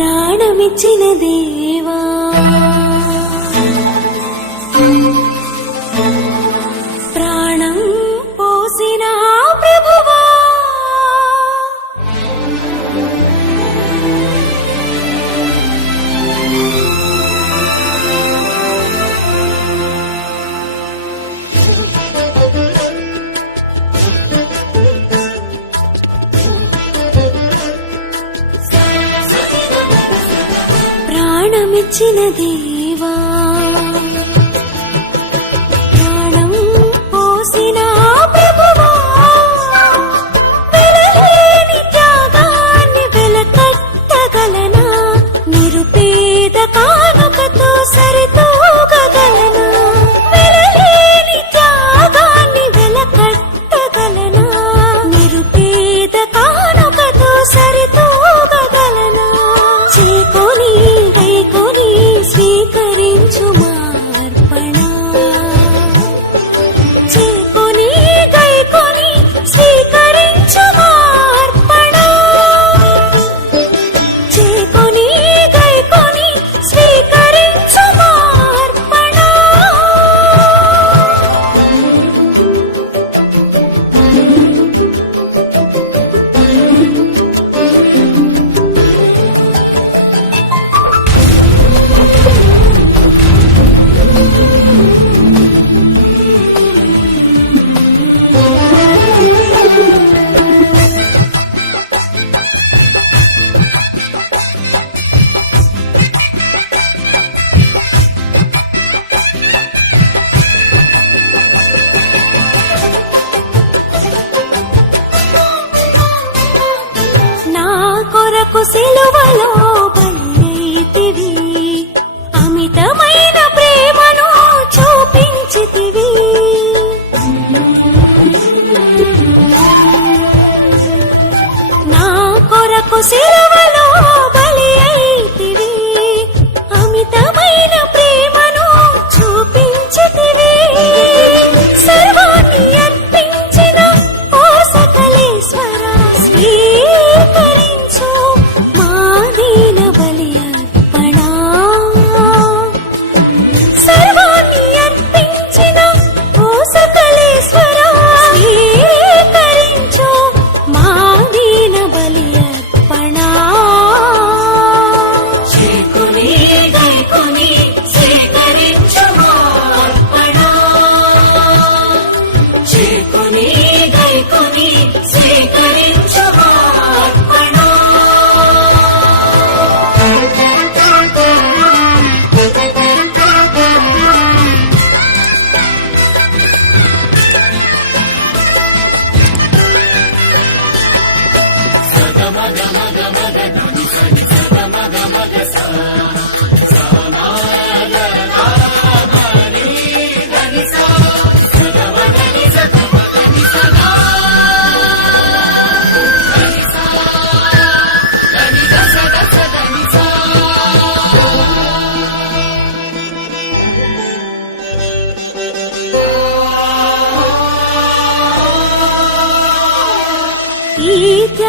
ప్రాణమిచ్చిన దేవా. ಮೆಚ್ಚಿನದೇ నాకు సిరవల Yeah.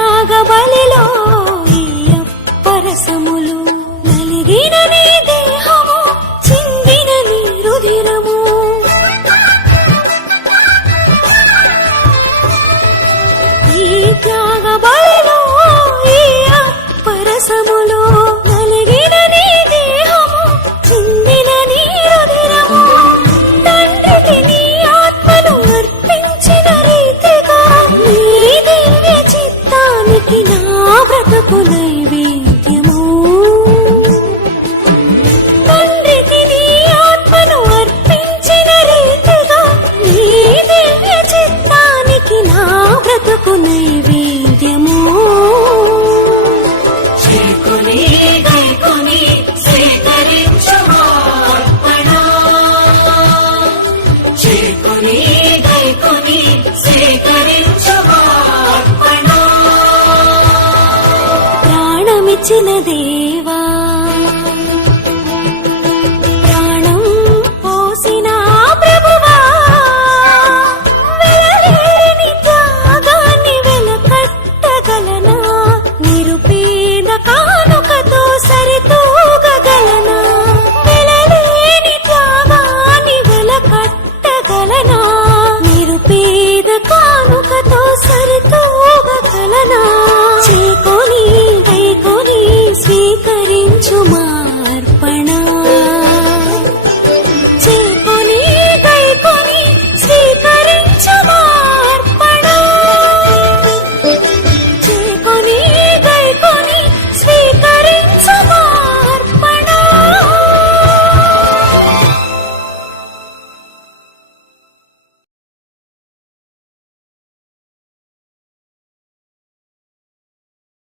యాగబలిలో ఈ అప్పరసములు. ചിലതേ